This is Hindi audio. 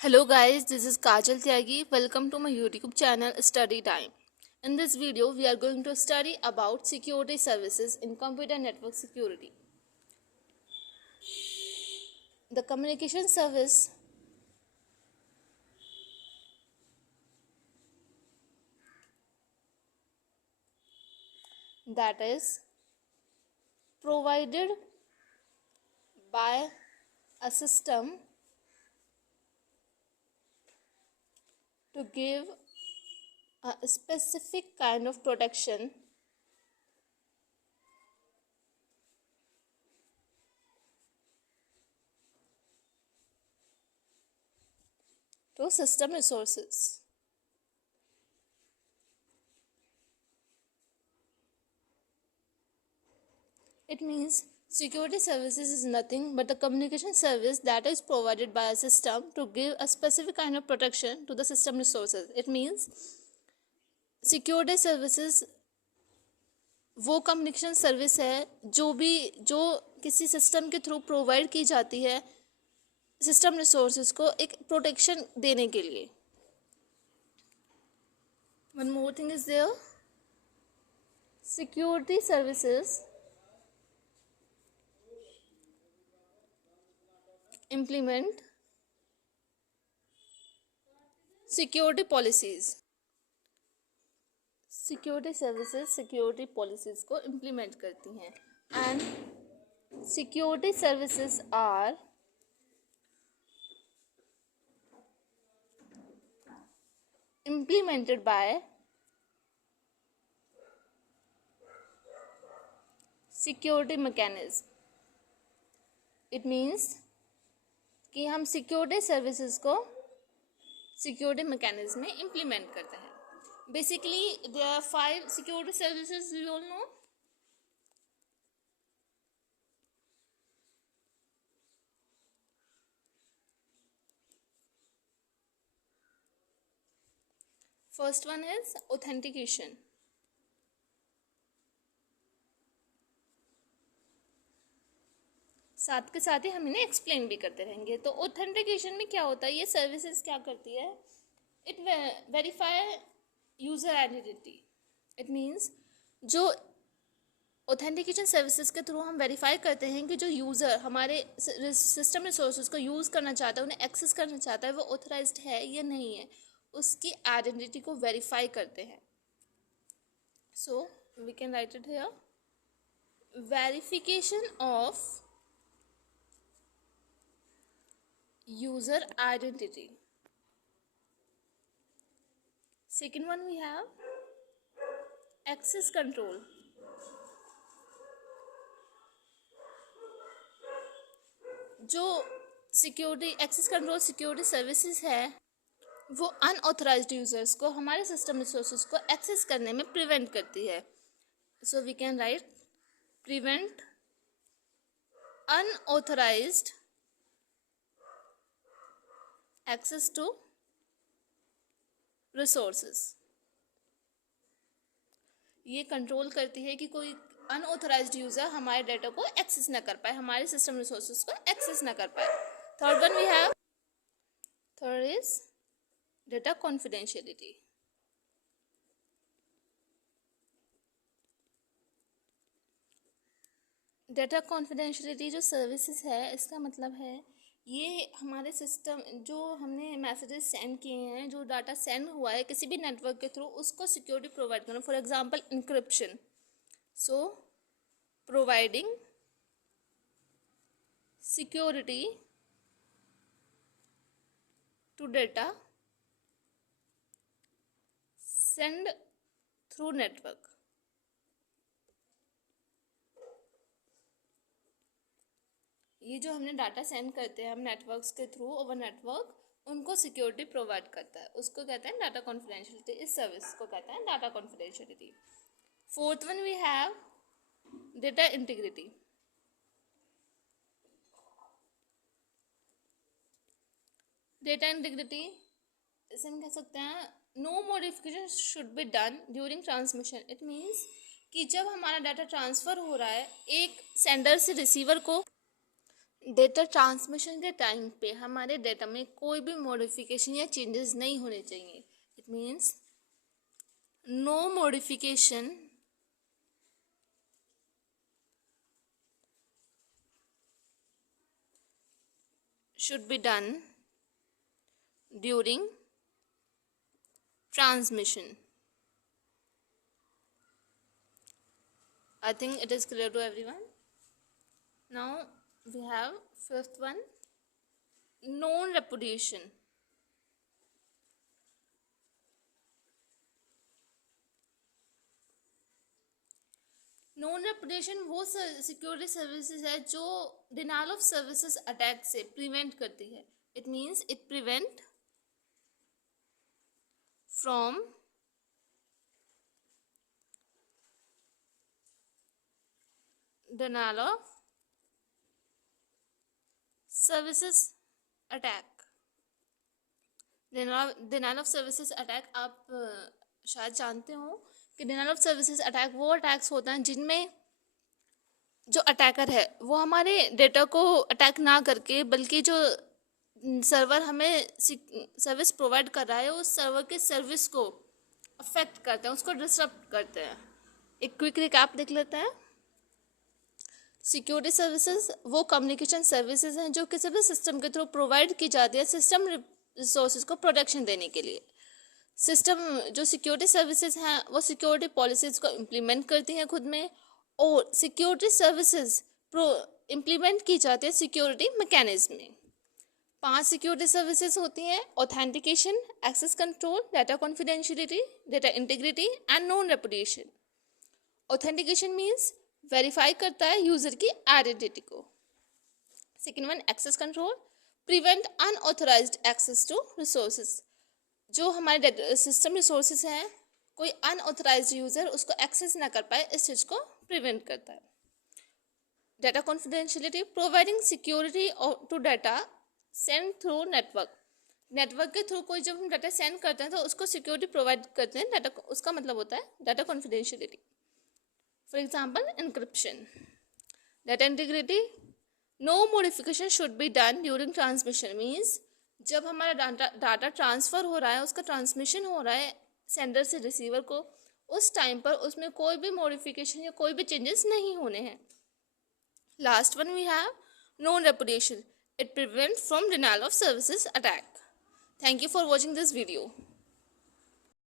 Hello guys, this is Kajal Tyagi. Welcome to my YouTube channel Study Time. In this video, we are going to study about security services in computer network security. The communication service that is provided by a system to give a specific kind of protection to system resources. It means security services is nothing but the communication service that is provided by a system to give a specific kind of protection to the system resources. It means security services वो कम्युनिकेशन सर्विस है जो किसी सिस्टम के थ्रू प्रोवाइड की जाती है सिस्टम रिसोर्सेज को एक प्रोटेक्शन देने के लिए. One more thing is there. Security services implement security policies. Security services security policies को इम्प्लीमेंट करती हैं and security services are implemented by security mechanism. It means कि हम सिक्योरिटी सर्विसेज को सिक्योरिटी मैकेनिज्म में इम्प्लीमेंट करते हैं. Basically there are 5 security services, you all know. First one is authentication. साथ के साथ ही हम इन्हें एक्सप्लेन भी करते रहेंगे. तो ऑथेंटिकेशन में क्या होता है, ये सर्विसेज क्या करती है, it verify user identity. It means जो ऑथेंटिकेशन सर्विसेज के थ्रू हम वेरीफाई करते हैं कि जो यूज़र हमारे सिस्टम रिसोर्सेज को यूज़ करना चाहता है, उन्हें एक्सेस करना चाहता है, वो ऑथराइज्ड है या नहीं है, उसकी आइडेंटिटी को वेरीफाई करते हैं. So we can write it here. Verification of user identity. Second one we have access control. जो security access control security services है वो अनऑथराइज्ड यूजर्स को हमारे सिस्टम रिसोर्सेज को एक्सेस करने में प्रिवेंट करती है. So we can write prevent unauthorised access to resources. ये कंट्रोल करती है कि कोई अनऑथराइज्ड यूजर हमारे डाटा को एक्सेस ना कर पाए, हमारे सिस्टम रिसोर्सेज को एक्सेस ना कर पाए. Third one we have, third is data confidentiality. Data confidentiality जो सर्विसेज है, इसका मतलब है ये हमारे सिस्टम जो हमने मैसेजेस सेंड किए हैं, जो डाटा सेंड हुआ है किसी भी नेटवर्क के थ्रू, उसको सिक्योरिटी प्रोवाइड करना. For example encryption. So providing security to data send through network. ये जो हमने डाटा सेंड करते हैं हम नेटवर्क्स के थ्रू, ओवर नेटवर्क उनको सिक्योरिटी प्रोवाइड करता है, उसको कहते हैं डाटा कॉन्फिडेंशियलिटी. इस सर्विस को कहते हैं data confidentiality. Fourth one we have data integrity. Data integrity इसे हम कह सकते हैं no modification should be done during transmission. It means कि जब हमारा डाटा ट्रांसफ़र हो रहा है एक सेंडर से रिसीवर को, डेटा ट्रांसमिशन के टाइम पे हमारे डेटा में कोई भी मॉडिफिकेशन या चेंजेस नहीं होने चाहिए. It means no modification should be done during transmission. I think it is clear to everyone. Now we have fifth one, known repudiation. Non reputation वो सिक्योरिटी सर्विसेज है जो डिनायल ऑफ सर्विसेज अटैक से प्रिवेंट करती है. It means it prevent from denial of services attack. Denial of services attack आप शायद जानते हो कि डिनायल ऑफ सर्विसेज अटैक वो अटैक्स होते हैं जिनमें जो अटैकर है वो हमारे डेटा को अटैक ना करके बल्कि जो सर्वर हमें सर्विस प्रोवाइड कर रहा है उस सर्वर के सर्विस को अफेक्ट करते हैं, उसको डिस्टर्ब करते हैं. एक क्विक रिकैप देख लेते हैं. सिक्योरिटी सर्विसेज वो कम्युनिकेशन सर्विसेज हैं जो किसी भी सिस्टम के थ्रू प्रोवाइड की जाती है सिस्टम रिसोर्सेज को प्रोटेक्शन देने के लिए. सिस्टम जो सिक्योरिटी सर्विसेज हैं वो सिक्योरिटी पॉलिसीज़ को इम्प्लीमेंट करती हैं खुद में, और सिक्योरिटी सर्विसेज इम्प्लीमेंट की जाती है सिक्योरिटी मैकेनिज्म में. 5 सिक्योरिटी सर्विसेज होती हैं: authentication, access control, data confidentiality, data integrity and non reputation. Authentication means verify करता है यूज़र की आइडेंटिटी को. Second one, access control, prevent unauthorised access to resources. जो हमारे सिस्टम रिसोर्सेज हैं कोई अनऑथराइज्ड यूज़र उसको एक्सेस ना कर पाए, इस चीज़ को प्रिवेंट करता है. Data confidentiality, providing security to data send through network. Network के थ्रू कोई जब हम डाटा सेंड करते हैं तो उसको सिक्योरिटी प्रोवाइड करते हैं. डाटा उसका मतलब होता है data confidentiality. For example encryption. Data integrity, no modification should be done during transmission. Means जब हमारा डाटा ट्रांसफ़र हो रहा है, उसका ट्रांसमिशन हो रहा है सेंडर से रिसीवर को, उस टाइम पर उसमें कोई भी मॉडिफिकेशन या कोई भी चेंजेस नहीं होने हैं. Last one we have non reputation. It prevent from denial of services attack. Thank you for watching this video.